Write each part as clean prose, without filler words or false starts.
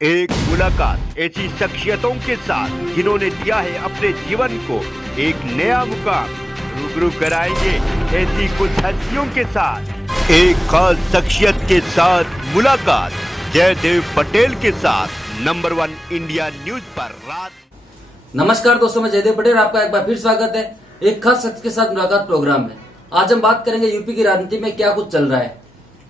एक मुलाकात ऐसी शख्सियतों के साथ जिन्होंने दिया है अपने जीवन को एक नया मुकाम। रूबरू कराएंगे ऐसी कुछ हस्तियों के साथ एक खास शख्सियत के साथ मुलाकात। जयदेव पटेल के साथ नंबर 1 इंडिया न्यूज पर रात। नमस्कार दोस्तों, मैं जयदेव पटेल, आपका एक बार फिर स्वागत है एक खास शख्स के साथ मुलाकात प्रोग्राम में। आज हम बात करेंगे यूपी की राजनीति में क्या कुछ चल रहा है।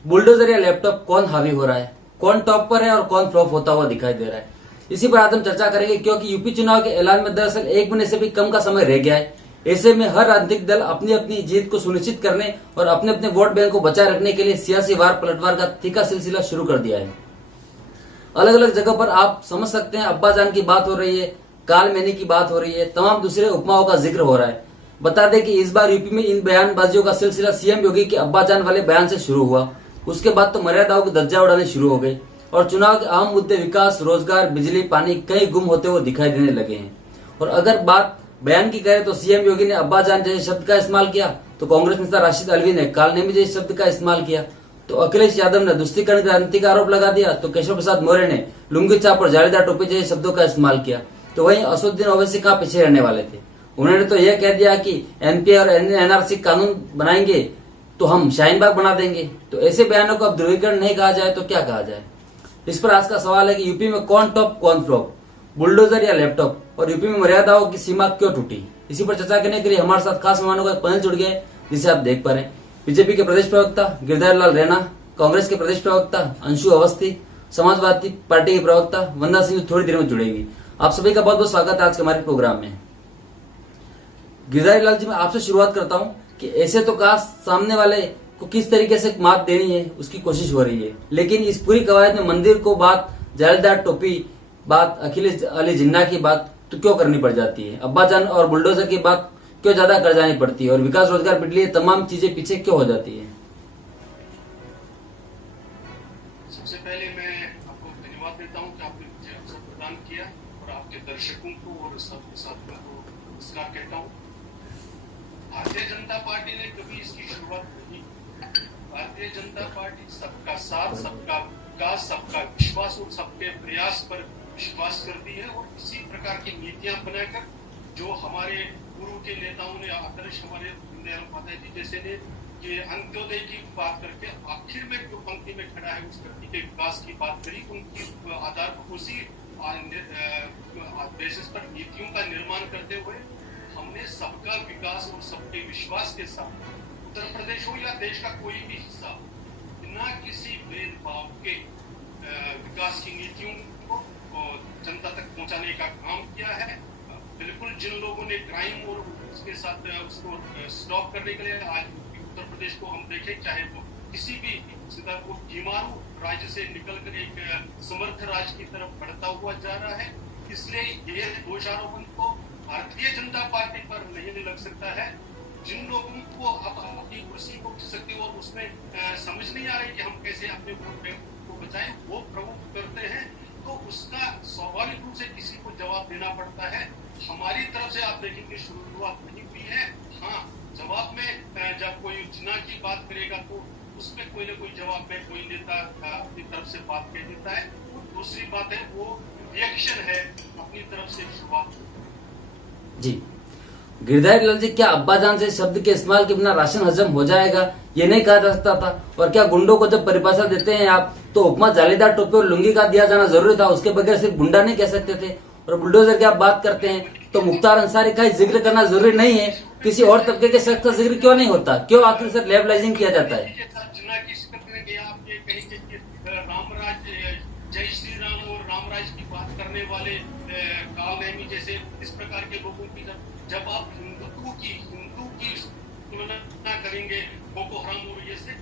बुलडोजर या लैपटॉप, कौन हावी हो रहा है, कौन टॉप पर है और कौन फ्लॉप होता हुआ दिखाई दे रहा है। इसी पर आज हम चर्चा करेंगे, क्योंकि यूपी चुनाव के ऐलान में दरअसल 1 महीने से भी कम का समय रह गया है। ऐसे में हर राजनीतिक दल अपनी अपनी जीत को सुनिश्चित करने और अपने अपने वोट बैंक को बचाए रखने के लिए सियासी वार पलटवार का तीखा सिलसिला शुरू कर दिया है। अलग अलग जगह पर आप समझ सकते हैं, अब्बाजान की बात हो रही है, काल मैनी की बात हो रही है, तमाम दूसरे उपमाओं का जिक्र हो रहा है। बता दें कि इस बार यूपी में इन बयानबाजियों का सिलसिला सीएम योगी के अब्बाजान वाले बयान से शुरू हुआ। उसके बाद तो मर्यादाओं की धज्जियां उड़ानी शुरू हो गई और चुनाव के अहम मुद्दे विकास, रोजगार, बिजली, पानी कहीं गुम होते हुए दिखाई देने लगे हैं। और अगर बात बयान की करें तो सीएम योगी ने अब्बाजान जैसे शब्द का इस्तेमाल किया, तो कांग्रेस नेता राशिद अलवी ने कालनेमी जैसे शब्द का इस्तेमाल किया, तो अखिलेश यादव ने तुष्टीकरण की राजनीति का आरोप लगा दिया, तो केशव प्रसाद मौर्य ने लुंगी चाप और जालीदार टोपी जैसे शब्दों का इस्तेमाल किया। तो वहीं असदुद्दीन ओवैसी कहाँ पीछे रहने वाले थे। उन्होंने तो यह कह दिया कि एनपीए और एनआरसी कानून बनाएंगे तो हम शाहीन बाग बना देंगे। तो ऐसे बयानों को अब ध्रुवीकरण नहीं कहा जाए तो क्या कहा जाए। इस पर आज का सवाल है कि यूपी में कौन टॉप कौन फ्लॉप, बुलडोजर या लैपटॉप, और यूपी में मर्यादाओं की सीमा क्यों टूटी। इसी पर चर्चा करने के लिए हमारे साथ खास मेहमानों का एक पैनल जुड़ गया है, जिसे आप देख पा रहे हैं। बीजेपी के प्रदेश प्रवक्ता गिरधारी लाल रैना, कांग्रेस के प्रदेश प्रवक्ता अंशु अवस्थी, समाजवादी पार्टी के प्रवक्ता वंदना सिंह थोड़ी देर में जुड़ेगी। आप सभी का बहुत बहुत स्वागत है आज के हमारे प्रोग्राम में। गिरधारी लाल जी, मैं आपसे शुरुआत करता हूं कि ऐसे तो कहा सामने वाले को किस तरीके से मात देनी है उसकी कोशिश हो रही है, लेकिन इस पूरी कवायद में मंदिर को बात, जालीदार टोपी बात, अखिलेश अली जिन्ना की बात तो क्यों करनी पड़ जाती है, अब्बाजान और बुलडोजर की बात क्यों ज्यादा कर जानी पड़ती है, और विकास, रोजगार, बिजली तमाम चीजें पीछे क्यों हो जाती है। सबसे पहले मैं आपको धन्यवाद देता हूं कि आपने मुझे अवसर प्रदान किया और आपके दर्शकों को और सबके साथियों को नमस्कार कहता हूं। भारतीय जनता पार्टी ने कभी इसकी शुरुआत नहीं की। भारतीय जनता पार्टी सबका साथ, सबका विकास, सबका विश्वास और सबके प्रयास पर विश्वास करती है और इसी प्रकार की नीतियां बनाकर जो हमारे पूर्व के नेताओं ने आदर्श, हमारे दीनदयाल उपाध्याय जी जैसे ने ये अंत्योदय की बात करके आखिर में जो पंक्ति में खड़ा है उस व्यक्ति के विकास की बात करी, उनकी आधार पर उसी बेसिस पर नीतियों का निर्माण करते हुए हमने सबका विकास और सबके विश्वास के साथ उत्तर प्रदेश हो या देश का कोई भी हिस्सा बिना किसी भेदभाव के विकास की नीतियों को जनता तक पहुंचाने का काम किया है। बिल्कुल जिन लोगों ने क्राइम और उसके साथ उसको स्टॉप करने के लिए आज उत्तर प्रदेश को हम देखें, चाहे वो किसी भी वो बीमारू राज्य से निकलकर एक समर्थ राज्य की तरफ बढ़ता हुआ जा रहा है, इसलिए ये दोषारोपण तो भारतीय जनता पार्टी पर नहीं लग सकता है। जिन लोगों को अब अपनी कुर्सी को खिसकते और उसमें समझ नहीं आ रही कि हम कैसे अपने वोट बैंक को बचाएं, वो प्रमुख करते हैं, तो उसका स्वाभाविक रूप से किसी को जवाब देना पड़ता है। हमारी तरफ से आप देखेंगे शुरुआत नहीं हुई है। हाँ, जवाब में जब कोई जिन्ना की बात करेगा तो उसमें कोई ना कोई जवाब में कोई नेता अपनी तरफ से बात कह देता है। दूसरी बात है वो रिएक्शन है अपनी तरफ से शुरुआत जी। गिरधारी लाल जी, क्या अब्बाजान से शब्द के इस्तेमाल के बिना राशन हजम हो जाएगा, ये नहीं कहा जा सकता था? और क्या गुंडों को जब परिभाषा देते हैं आप, तो उपमा जालीदार टोपी और लुंगी का दिया जाना जरूरी था, उसके बगैर सिर्फ गुंडा नहीं कह सकते थे? और बुलडोजर की आप बात करते हैं तो मुख्तार अंसारी का जिक्र करना जरूरी नहीं है, किसी और तबके के शख्स का जिक्र क्यों नहीं होता? क्यों आखिर सर लेबलाइजिंग किया जाता है? जय श्री राम और रामराज की बात करने वाले कालनेमी जैसे इस प्रकार के लोगों की जब आप हिंदू की तुलना करेंगे बोको हराम और ये से,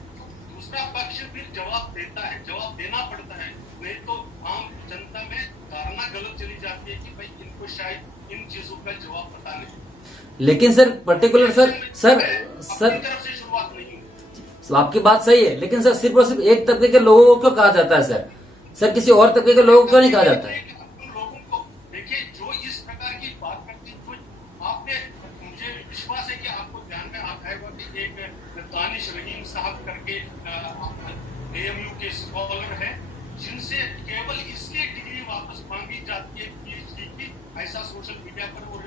दूसरा पक्ष फिर जवाब देता है, जवाब देना पड़ता है, नहीं तो आम जनता में धारणा गलत चली जाती है कि भाई इनको शायद इन चीजों का जवाब पता नहीं। लेकिन सर पर्टिकुलर सर तरफ से शुरुआत नहीं हुई। आपकी बात सही है, लेकिन सर सिर्फ और सिर्फ एक तबके के लोगों को क्यों कहा जाता है सर? सर किसी और तबके के लोगों को क्यों नहीं कहा जाता है? लोगों को देखिए, जो इस प्रकार की बात करती है, आपने, मुझे विश्वास है कि आपको ध्यान में आता है कि एक दानिश रहीम साहब करके एएमयू के स्कॉलर है, जिनसे केवल इसके डिग्री जाती है पीएचडी की, ऐसा सोशल मीडिया पर वो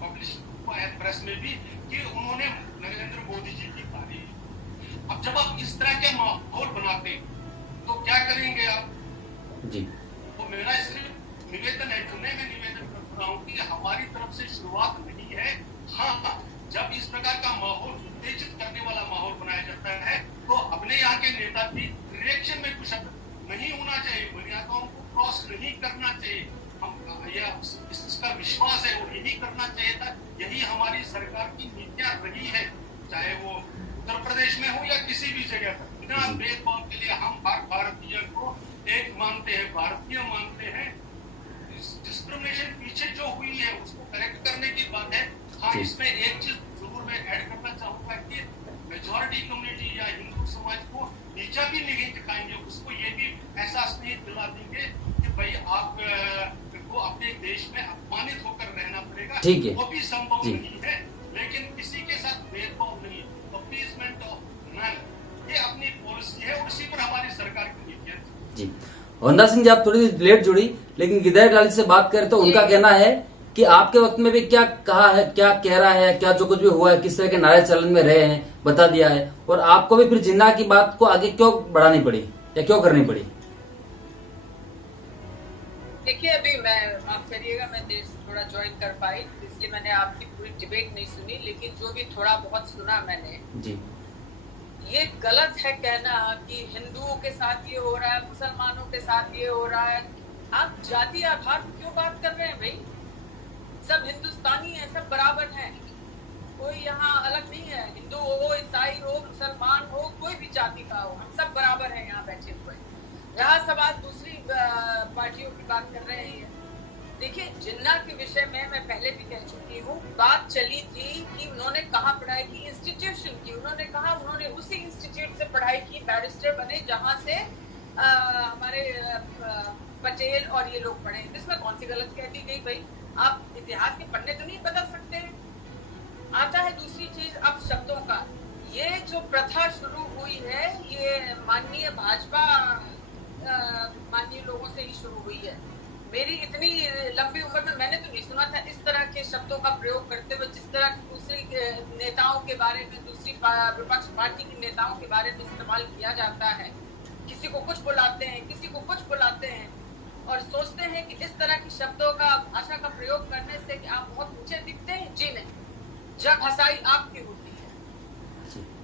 पब्लिश हुआ है प्रेस में भी कि उन्होंने नरेंद्र मोदी जी की तारीफ। अब जब आप इस तरह के माहौल बनाते तो क्या करेंगे आप जी। तो मेरा सिर्फ निवेदन है, पुनः मैं निवेदन कर रहा हूँ कि हमारी तरफ से शुरुआत नहीं है। हाँ, जब इस प्रकार का माहौल उत्तेजित करने वाला माहौल बनाया जाता है तो अपने यहाँ के नेता भी रिएक्शन में कुछ नहीं होना चाहिए, मर्यादाओं को क्रॉस नहीं करना चाहिए। हम इसका विश्वास है और यही करना चाहिए था। यही हमारी सरकार की नीतियां रही है, चाहे वो उत्तर प्रदेश में हो या किसी भी जगह पर। बिना भेदभाव के लिए हम हर भारतीय को एक मानते हैं, भारतीय मानते हैं। डिस्क्रिमिनेशन पीछे जो हुई है उसको करेक्ट करने की बात है। हाँ, इसमें एक चीज जरूर मैं ऐड करना चाहूंगा कि मेजॉरिटी कम्युनिटी या हिंदू समाज को नीचा भी नहीं दिखाएंगे, उसको ये भी एहसास नहीं दिला देंगे कि भाई आप को अपने देश में अपमानित होकर रहना पड़ेगा। ठीक है, वो भी संभव नहीं है, लेकिन किसी के साथ भेदभाव नहीं, अपीसमेंट ऑफ नन, ये अपनी पॉलिसी है और उसी पर हमारी सरकार की नीति है। जी, वंदना सिंह जी आप थोड़ी लेट जुड़ी, लेकिन गिरधारी लाल से बात करें तो उनका कहना है कि आपके वक्त में भी क्या कहा है, क्या कह रहा है, क्या जो कुछ भी हुआ है, किस तरह के नारे चलन में रहे हैं बता दिया है, और आपको भी फिर जिन्ना की बात को आगे क्यों बढ़ानी पड़ी या क्यों करनी पड़ी? देखिए, अभी मैं माफ करिएगा, मैं देर से थोड़ा ज्वाइन कर पाई, इसलिए मैंने आपकी पूरी डिबेट नहीं सुनी, लेकिन जो भी थोड़ा बहुत सुना मैंने जी। ये गलत है कहना कि हिंदुओं के साथ ये हो रहा है, मुसलमानों के साथ ये हो रहा है। आप जाति आधार पर क्यों बात कर रहे हैं भाई? सब हिंदुस्तानी है, सब बराबर हैं, कोई यहाँ अलग नहीं है। हिंदू हो, ईसाई हो, मुसलमान हो, कोई भी जाति का हो, हम सब बराबर हैं यहाँ बैठे हुए। रहा सवाल दूसरी पार्टियों की बात कर रहे हैं, देखिए जिन्ना के विषय में मैं पहले भी कह चुकी हूँ, बात चली थी कि उन्होंने कहाँ पढ़ाई की, इंस्टीट्यूशन की। उन्होंने कहा उन्होंने उसी इंस्टीट्यूट से पढ़ाई की, बैरिस्टर बने जहाँ से हमारे पटेल और ये लोग पढ़े। इसमें कौन सी गलत कह दी गई भाई? आप इतिहास के पन्ने तो नहीं बदल सकते। आता है दूसरी चीज, अब शब्दों का, ये जो प्रथा शुरू हुई है ये माननीय भाजपा माननीय लोगों से ही शुरू हुई है। मेरी इतनी लंबी उम्र में मैंने तो नहीं सुना था इस तरह के शब्दों का प्रयोग करते हुए, जिस तरह दूसरी नेताओं के बारे में, दूसरी विपक्ष पार्टी के नेताओं के बारे में इस्तेमाल किया जाता है। किसी को कुछ बुलाते हैं, किसी को कुछ बुलाते हैं और सोचते हैं कि इस तरह की शब्दों का, भाषा का प्रयोग करने से कि आप बहुत ऊंचे दिखते हैं। जी नहीं, जग हंसाई आपकी होती है।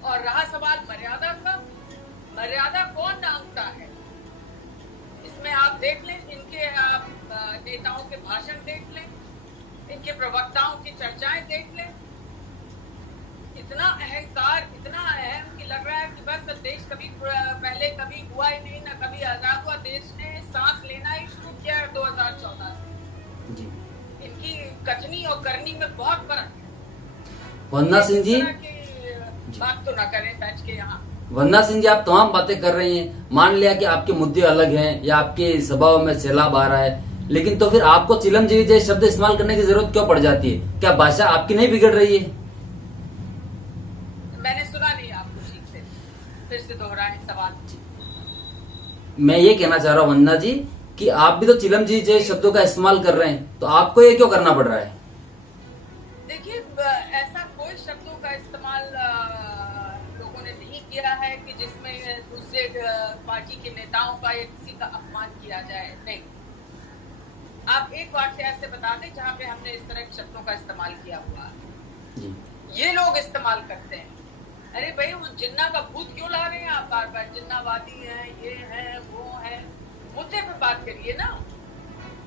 और रहा सवाल मर्यादा का, मर्यादा कौन मांगता है? इसमें आप देख लें, इनके आप नेताओं के भाषण देख लें, इनके प्रवक्ताओं की चर्चाएं देख लें। इतना अहंकार, इतना अहम कि लग रहा है कि बस देश कभी पहले कभी हुआ ही नहीं, ना कभी आजाद हुआ। देश ने सांस लेना ही शुरू किया 2014 से। जी। इनकी कथनी और करनी में बहुत फर्क है। वंदना सिंह जी, बात तो ना करें बैठ के यहाँ। वंदना सिंह जी, आप तमाम बातें कर रही हैं, मान लिया कि आपके मुद्दे अलग हैं या आपके स्वभाव में सैलाब आ रहा है, लेकिन तो फिर आपको चिलमजीवी जैसे शब्द इस्तेमाल करने की जरूरत क्यों पड़ जाती है? क्या भाषा आपकी नहीं बिगड़ रही है? मैंने सुना नहीं आपको ठीक से, फिर से दोहराएं सवाल। मैं ये कहना चाह रहा हूँ वंदना जी कि आप भी तो चिलमजीवी जैसे शब्दों का इस्तेमाल कर रहे हैं, तो आपको ये क्यों करना पड़ रहा है? देखिए, ऐसा कोई शब्दों का इस्तेमाल लोगों ने नहीं किया है कि जिसमें दूसरे पार्टी के नेताओं का या किसी का अपमान किया जाए। नहीं, आप एक वाक्य ऐसे बता दें जहाँ पे हमने इस तरह के शब्दों का इस्तेमाल किया हुआ है। ये लोग इस्तेमाल करते हैं। अरे भाई, वो जिन्ना का भूत क्यों ला रहे हैं आप बार बार? जिन्नावादी है, ये है, वो है, मुद्दे पे बात करिए ना।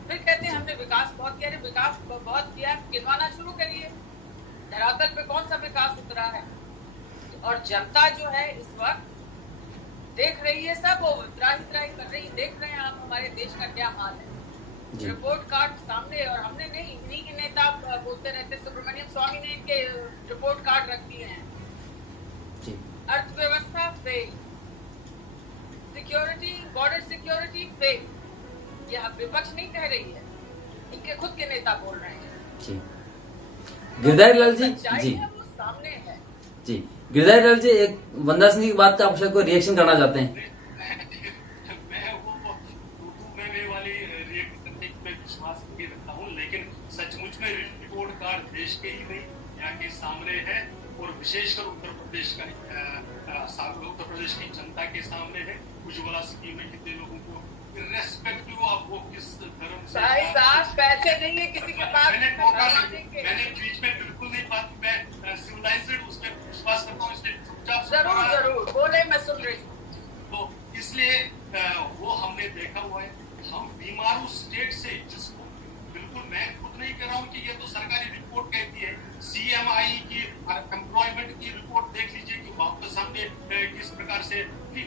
फिर कहते हैं हमने विकास बहुत किया। अरे विकास बहुत किया, गिनवाना शुरू करिए। धरातल पे कौन सा विकास उतरा है? और जनता जो है इस वक्त देख रही है, सब वो त्राही कर रही है। देख रहे हैं आप हमारे देश का क्या हाल है। रिपोर्ट कार्ड सामने, और हमने नहीं, इन्हीं के नेता बोलते रहते, सुब्रमण्यम स्वामी ने इनके रिपोर्ट कार्ड रख दिए हैं। अर्थव्यवस्था fail, security, border security fail. यह विपक्ष नहीं कह रही है, इनके खुद के नेता बोल रहे हैं। गिरधारी लाल जी, जी वो सामने है। जी, गिरधारी लाल जी, एक वंदना सिंह की बात का आपसे कोई रिएक्शन करना चाहते हैं? मैं वो वाली रिएक्ट राजनीतिक पे विश्वास नहीं रखता हूँ, लेकिन सचमुच में रिपोर्ट कार्ड देश के ही नहीं यहाँ के सामने है और विशेषकर उत्तर प्रदेश की जनता के सामने है। उज्ज्वला स्कीम में कितने लोगों को इर्रेस्पेक्टिव ऑफ वो किस धर्म से, भाई साहब पैसे नहीं है किसी के पास, मैंने बीच में बिल्कुल नहीं बात, मैं सिविलाइज्ड उसमें विश्वास करता हूँ, इसलिए चुपचाप जरूर बोले, मैं सुन रही हूँ। तो इसलिए वो हमने देखा हुआ है। हम बीमारू स्टेट से, जिसको बिल्कुल मैं खुद नहीं कह रहा हूँ कि ये तो सरकारी रिपोर्ट कहती है, CMI की एम्प्लॉयमेंट की रिपोर्ट देख लीजिए कि वापस हमने किस प्रकार से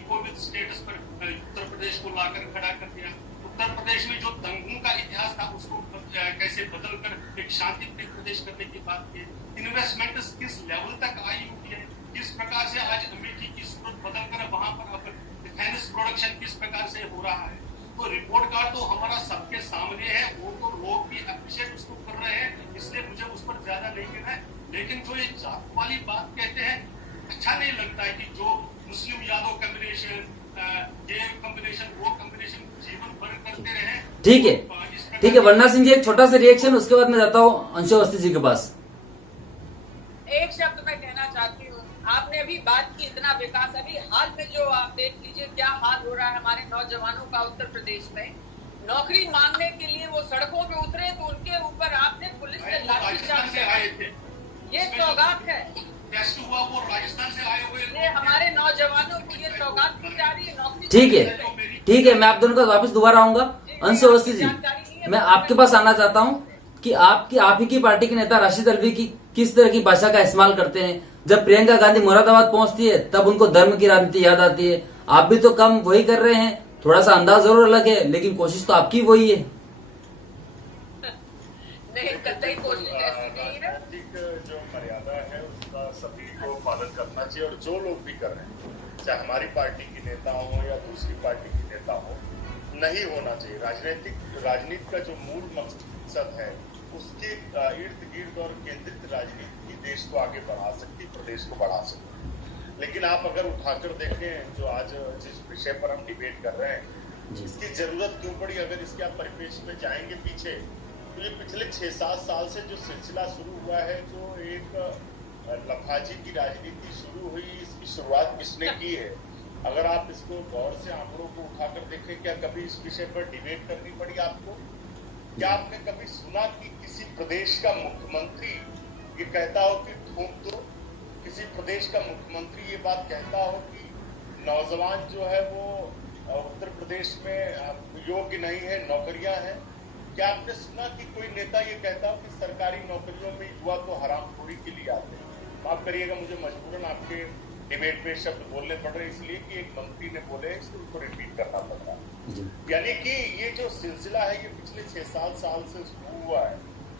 कोविड स्टेटस पर उत्तर प्रदेश को लाकर खड़ा कर दिया। उत्तर प्रदेश में जो दंगों का इतिहास था उसको कैसे बदलकर एक शांतिप्रिय प्रदेश करने की बात की। इन्वेस्टमेंट किस लेवल तक आई हुई है, किस प्रकार से आज अमेठी की सूरत बदलकर वहां पर अब डिफेंस प्रोडक्शन किस प्रकार से हो रहा है। तो रिपोर्ट कार्ड तो हमारा सबके सामने है, वो तो लोग भी अप्रिशिएट उसको कर रहे हैं, इसलिए मुझे उस पर ज्यादा नहीं कहना है। लेकिन जो ये जात वाली बात कहते हैं, अच्छा नहीं लगता है कि जो मुस्लिम यादव कॉम्बिनेशन, ये कॉम्बिनेशन, वो कॉम्बिनेशन जीवन भर करते रहे। ठीक है वरना सिंह जी, एक छोटा सा रिएक्शन, उसके बाद मैं जाता हूँ अंशु अवस्थी जी के पास। एक शब्द मैं कहना चाहती हूँ, आपने अभी बात की इतना विकास, अभी हाल में जो आप देख लीजिए क्या हाल हो रहा है हमारे नौजवानों का उत्तर प्रदेश में। नौकरी मांगने के लिए वो सड़कों पे उतरे तो उनके ऊपर आपने पुलिस ने लाठीचार्ज किया। ये सौगात है, हुआ वो राजस्थान से आए हुए, ये हमारे नौजवानों को ये सौगात दी जा रही है नौकरी। ठीक है मैं आप दोनों का वापस दोबारा आऊंगा। अंशु अवस्थी जी, मैं आपके पास आना चाहता हूँ कि आप ही की पार्टी के नेता राशिद अल्वी की किस तरह की भाषा का इस्तेमाल करते हैं। जब प्रियंका गांधी मुरादाबाद पहुंचती है तब उनको धर्म की राजनीति याद आती है। आप भी तो कम वही कर रहे हैं, थोड़ा सा अंदाज जरूर अलग है, लेकिन कोशिश तो आपकी वही है। नहीं, कतई कोशिश ऐसी नहीं है। राजनीतिक जो मर्यादा है उसका सभी को पालन करना चाहिए, और जो लोग भी कर रहे हैं, चाहे हमारी पार्टी के नेता हो या दूसरी पार्टी के नेता हो, नहीं होना चाहिए। राजनीति का जो मूल मकसद है उसके इर्द गिर्द और केंद्रित राजनीति देश को आगे बढ़ा सकती, प्रदेश को बढ़ा सकती। लेकिन आप अगर उठाकर देखें जो आज जिस विषय पर हम डिबेट कर रहे हैं, इसकी जरूरत क्यों पड़ी, अगर इसके आप परिप्रेक्ष्य में जाएंगे पीछे, तो ये पिछले 6-7 साल से जो सिलसिला शुरू हुआ है, जो एक लफाजी की राजनीति शुरू हुई, इसकी शुरुआत किसने की है? अगर आप इसको गौर से आंकड़ों को उठाकर देखें, क्या कभी इस विषय पर डिबेट करनी पड़ी आपको? क्या आपने कभी सुना कि किसी प्रदेश का मुख्यमंत्री ये कहता हो कि ठोक दो? किसी प्रदेश का मुख्यमंत्री ये बात कहता हो कि नौजवान जो है वो उत्तर प्रदेश में योग्य नहीं है, नौकरियां हैं? क्या आपने सुना कि कोई नेता ये कहता हो कि सरकारी नौकरियों में युवा तो हरामखोरी के लिए आते हैं? माफ करिएगा, मुझे मजबूरन आपके डिबेट पे शब्द बोलने पड़ रहे, इसलिए कि एक मंत्री ने बोले, इसको रिपीट करना पड़ रहा है। यानी कि ये जो सिलसिला है ये पिछले 6-7 साल से शुरू हुआ है,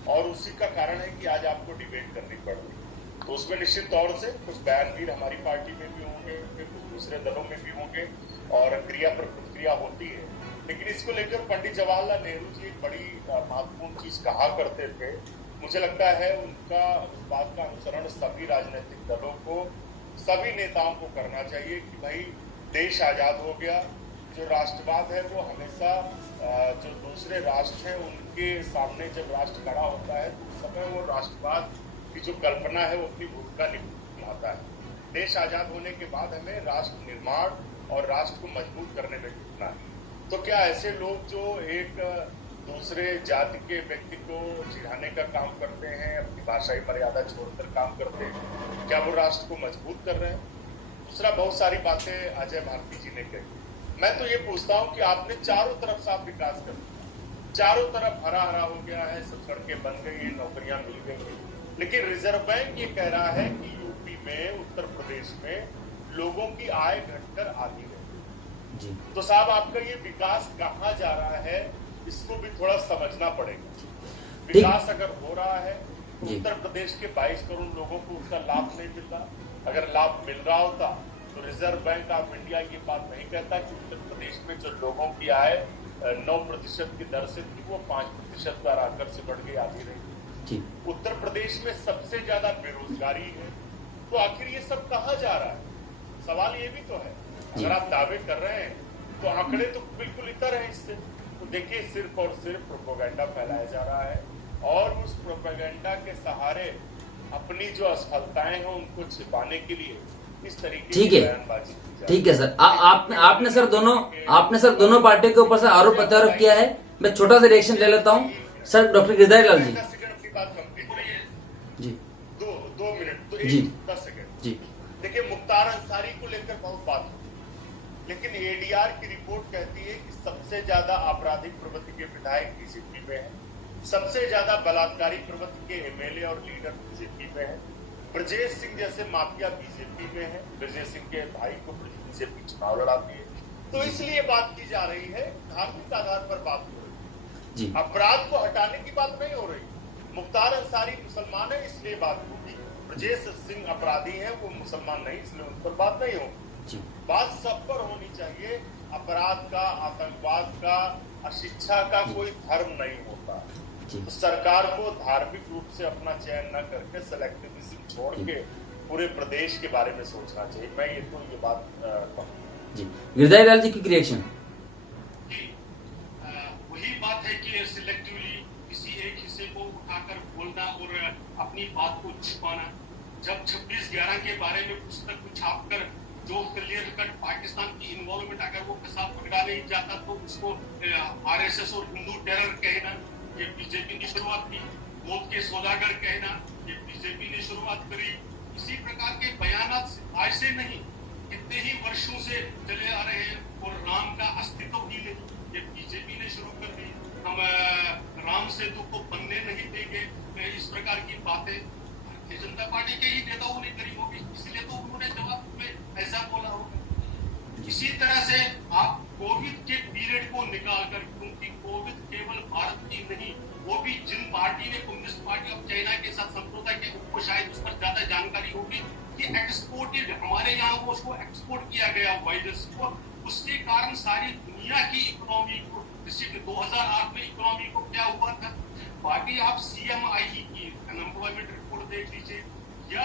और उसी का कारण है कि आज आपको डिबेट करनी पड़ रही है। तो उसमें निश्चित तौर से कुछ बयानवीर हमारी पार्टी में भी होंगे, कुछ दूसरे दलों में भी होंगे, और क्रिया पर प्रतिक्रिया होती है। लेकिन इसको लेकर पंडित जवाहरलाल नेहरू जी एक बड़ी महत्वपूर्ण चीज कहा करते थे। मुझे लगता है उनका उस बात का अनुसरण सभी राजनीतिक दलों को, सभी नेताओं को करना चाहिए कि भाई देश आजाद हो गया, जो राष्ट्रवाद है वो हमेशा जो दूसरे राष्ट्र हैं उनके सामने जब राष्ट्र खड़ा होता है तो उस समय वो राष्ट्रवाद की जो कल्पना है वो अपनी भूमिका निभाता है। देश आजाद होने के बाद हमें राष्ट्र निर्माण और राष्ट्र को मजबूत करने में जुटना है। तो क्या ऐसे लोग जो एक दूसरे जाति के व्यक्ति को चिढ़ाने का काम करते हैं, अपनी भाषाई मर्यादा छोड़कर काम करते हैं, क्या वो राष्ट्र को मजबूत कर रहे हैं? दूसरा, बहुत सारी बातें अजय भारती जी ने कही। मैं तो ये पूछता हूँ कि आपने चारों तरफ साफ विकास कर दिया, चारों तरफ हरा हरा हो गया है, सब सड़कें बन गई, नौकरियां मिल गई, लेकिन रिजर्व बैंक ये कह रहा है कि यूपी में, उत्तर प्रदेश में लोगों की आय घटकर आती है। तो साहब आपका ये विकास कहाँ जा रहा है, इसको भी थोड़ा समझना पड़ेगा। विकास अगर हो रहा है तो उत्तर प्रदेश के 22 करोड़ लोगों को उसका लाभ नहीं मिल रहा। अगर लाभ मिल रहा होता तो रिजर्व बैंक ऑफ इंडिया ये बात नहीं कहता कि उत्तर प्रदेश में जो लोगों की आय 9% की दर से थी वो 5% पर आकर से बढ़ गई, आधी रही। उत्तर प्रदेश में सबसे ज्यादा बेरोजगारी है, तो आखिर ये सब कहाँ जा रहा है? सवाल ये भी तो है। अगर आप दावे कर रहे हैं तो आंकड़े तो बिल्कुल इतर है इससे, तो देखिए सिर्फ और सिर्फ प्रोपेगेंडा फैलाया जा रहा है और उस प्रोपेगेंडा के सहारे अपनी जो असफलताएं हैं उनको छिपाने के लिए इस तरीके ठीक की है, बयानबाजी की जा रही ठीक है सर। आपने सर दोनों पार्टी के ऊपर से आरोप प्रत्यारोप किया है। मैं छोटा सा रिएक्शन ले लेता हूँ sir. Doctor Girdhari Lal ji 10 second अपनी बात कंप्लीट हो रही है जी, 2 मिनट तो जी। 10 सेकंड। जी देखिए मुख्तार अंसारी को लेकर बहुत बात हुई, लेकिन एडीआर की रिपोर्ट कहती है कि सबसे ज्यादा आपराधिक प्रवृत्ति के विधायक बीजेपी में है, सबसे ज्यादा बलात्कारी प्रवृत्ति के एमएलए और लीडर बीजेपी में है, ब्रजेश सिंह जैसे माफिया बीजेपी में है, ब्रजेश सिंह के भाई को बीजेपी चुनाव लड़ाती है। तो इसलिए बात की जा रही है, धार्मिक आधार पर बात हो रही है जी, अपराध को हटाने की बात नहीं हो रही। मुख्तार अंसारी मुसलमान है इसलिए बात होगी, ब्रजेश सिंह अपराधी है वो मुसलमान नहीं इसलिए उन पर बात नहीं होगी। जी, बात सब पर होनी चाहिए। अपराध का, आतंकवाद का, अशिक्षा का कोई धर्म नहीं होता। जी, तो सरकार को धार्मिक रूप से अपना चयन न करके सेलेक्टिविज्म छोड़ के पूरे प्रदेश के बारे में सोचना चाहिए। मैं ये बात कहूँ। जी। Girdhari Lal ji, quick reaction. वही बात है कि सिलेक्टिवली किसी एक हिस्से को उठाकर बोलना और अपनी बात को छिपाना। जब 26/11 के बारे में पुस्तक छापकर जो क्लियर कट पाकिस्तान की इन्वॉल्वमेंट अगर वो कसाब पकड़ा नहीं जाता तो उसको आरएसएस और हिंदू टेरर कहना ये बीजेपी ने शुरुआत की। मौत के सौदागर कहना ये बीजेपी ने शुरुआत करी। इसी प्रकार के बयानात आज से नहीं कितने ही वर्षों से चले आ रहे हैं और राम का अस्तित्व ही नहीं ये बीजेपी ने शुरू कर दी। हम राम सेतु को बनने नहीं देंगे, इस प्रकार की बातें भारतीय जनता पार्टी के ही नेताओं ने करी होगी, इसलिए तो उन्होंने जवाब में ऐसा बोला होगा। इसी तरह से आप कोविड के पीरियड को निकालकर, क्योंकि कोविड केवल भारत की नहीं, वो भी जिन पार्टी ने कम्युनिस्ट पार्टी ऑफ चाइना के साथ समझौता किया उनको शायद उस पर ज्यादा जानकारी होगी कि एक्सपोर्टेड हमारे यहाँ वो उसको एक्सपोर्ट किया गया वायरस को, उसके कारण सारी दुनिया की इकोनॉमी को, जैसे 2008 में इकोनॉमी को क्या हुआ था। बाकी आप CMI की अनएम्प्लॉयमेंट रिपोर्ट देख लीजिए या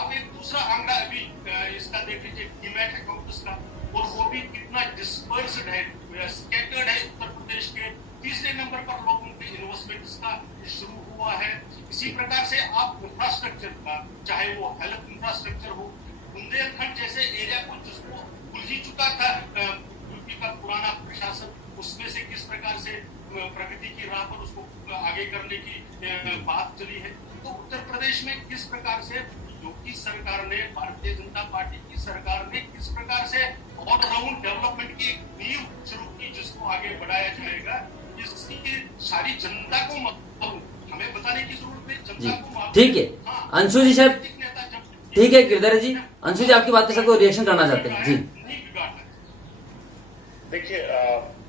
आप एक दूसरा आंकड़ा अभी इसका देख लीजिए डीमैट अकाउंट्स का, और वो भी कितना डिस्पर्स्ड है, स्कैटर्ड है। उत्तर प्रदेश के तीसरे नंबर पर लोगों के इन्वेस्टमेंट्स का शुरू हुआ है। इसी प्रकार से आप इंफ्रास्ट्रक्चर का, चाहे वो हेल्थ इंफ्रास्ट्रक्चर हो, बुंदेलखंड जैसे एरिया को जिसको भूल ही चुका था यूपी का पुराना प्रशासन, उसमें से किस प्रकार से प्रगति की राह पर उसको आगे करने की बात चली है। तो उत्तर प्रदेश में किस प्रकार से योगी सरकार ने, भारतीय जनता पार्टी की सरकार ने किस प्रकार से ऑलराउंड डेवलपमेंट की एक नींव शुरू की जिसको आगे बढ़ाया जाएगा, इसकी सारी जनता को हमें बताने की जरूरत है। जनता को ठीक है। अंशु जी शायद ठीक है। गिरधारी जी, अंशु जी आपकी बात के साथ कोई रिएक्शन करना चाहते हैं जी। देखिए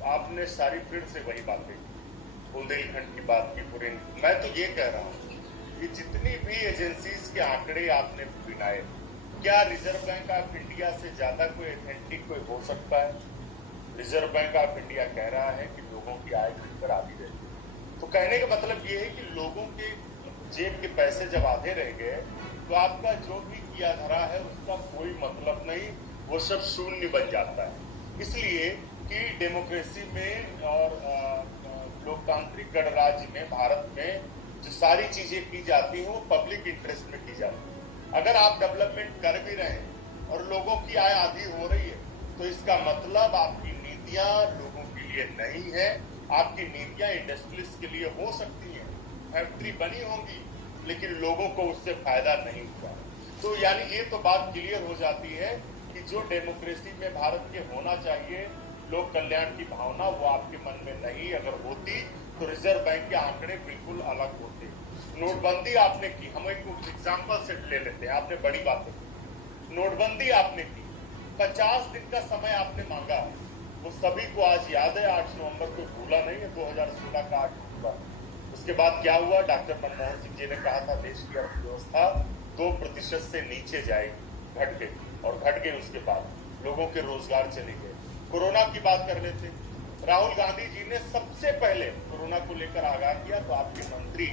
आपने सारी फिर से वही बात कही, बुंदेलखंड की बात की पूरी। मैं तो ये कह रहा हूँ कि जितनी भी एजेंसीज के आंकड़े आपने गिनाए, क्या रिजर्व बैंक ऑफ इंडिया से ज्यादा कोई ऑथेंटिक कोई हो सकता है? रिजर्व बैंक ऑफ इंडिया कह रहा है कि लोगों की आय घटकर आधी रह गई। तो कहने का मतलब ये है कि लोगों के जेब के पैसे जब आधे रह गए तो आपका जो भी किया धरा है उसका कोई मतलब नहीं, वो सब शून्य बन जाता है। इसलिए कि डेमोक्रेसी में और लोकतांत्रिक गणराज्य में, भारत में जो सारी चीजें की जाती हैं वो पब्लिक इंटरेस्ट में की जाती है। अगर आप डेवलपमेंट कर भी रहे हैं और लोगों की आय आधी हो रही है तो इसका मतलब आपकी नीतियां लोगों के लिए नहीं है। आपकी नीतियां इंडस्ट्रीज के लिए हो सकती हैं, फैक्ट्री बनी होंगी, लेकिन लोगों को उससे फायदा नहीं हुआ। तो यानी ये तो बात क्लियर हो जाती है कि जो डेमोक्रेसी में भारत के होना चाहिए, लोक कल्याण की भावना, वो आपके मन में नहीं अगर होती तो रिजर्व बैंक के आंकड़े बिल्कुल अलग होते। नोटबंदी आपने की, हम एक एग्जाम्पल से ले लेते हैं, आपने बड़ी बातें की। नोटबंदी आपने की, 50 दिन का समय आपने मांगा, वो सभी को आज याद है। 8 नवंबर को भूला नहीं है, 2016 का 8 नवंबर। उसके बाद क्या हुआ? डॉक्टर मनमोहन सिंह जी ने कहा था देश की अर्थव्यवस्था 2% से नीचे जाएगी, घट गई और घट गई। उसके बाद लोगों के रोजगार चले गए। कोरोना की बात कर लेते, राहुल गांधी जी ने सबसे पहले कोरोना को लेकर आगाह किया तो आपके मंत्री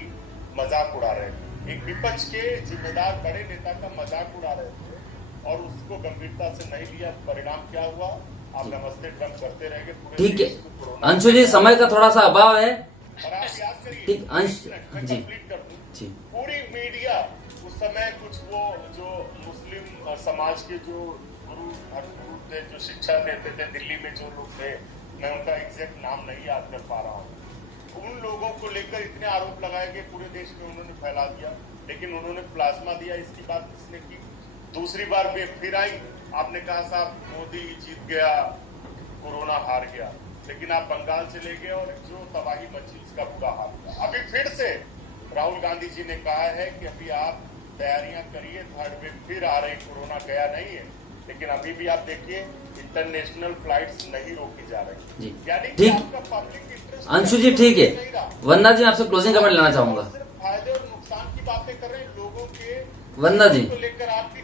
मजाक उड़ा रहे थे, एक विपक्ष के जिम्मेदार बड़े नेता का मजाक उड़ा रहे थे और उसको गंभीरता से नहीं लिया। परिणाम क्या हुआ? आप नमस्ते ट्रम्प करते रहेंगे पूरे ठीक है देश को कोरोना। अंशु जी, समय का थोड़ा सा अभाव है। और आप याद करिए, ठीक, अंश मैं जी कंप्लीट कर दूं। जी पूरी मीडिया उस समय कुछ वो जो मुस्लिम समाज के जो गुरु थे, जो शिक्षा देते थे दिल्ली में जो लोग थे, मैं उनका एग्जैक्ट नाम नहीं याद कर पा रहा हूँ, उन लोगों को लेकर इतने आरोप लगाए गए पूरे देश में, उन्होंने फैला दिया। लेकिन उन्होंने प्लाज्मा दिया, इसकी बात किसने की? दूसरी बार फिर आई, आपने कहा साहब मोदी जीत गया, कोरोना हार गया, लेकिन आप बंगाल चले गए और जो तबाही मची उसका बुरा हाल हुआ। अभी फिर से राहुल गांधी जी ने कहा है कि अभी आप तैयारियां करिए, थर्ड वेव फिर आ रही, कोरोना गया नहीं है, लेकिन अभी भी आप देखिए इंटरनेशनल फ्लाइट्स नहीं रोकी जा रही। जी यानी कि ठीक, आपका पब्लिक इंटरेस्ट अंशु जी ठीक है। वंदना जी, आपसे क्लोजिंग कमेंट लेना चाहूंगा। सिर्फ फायदे और नुकसान की बातें कर रहे हैं लोगों के, वंदना जी को लेकर आप भी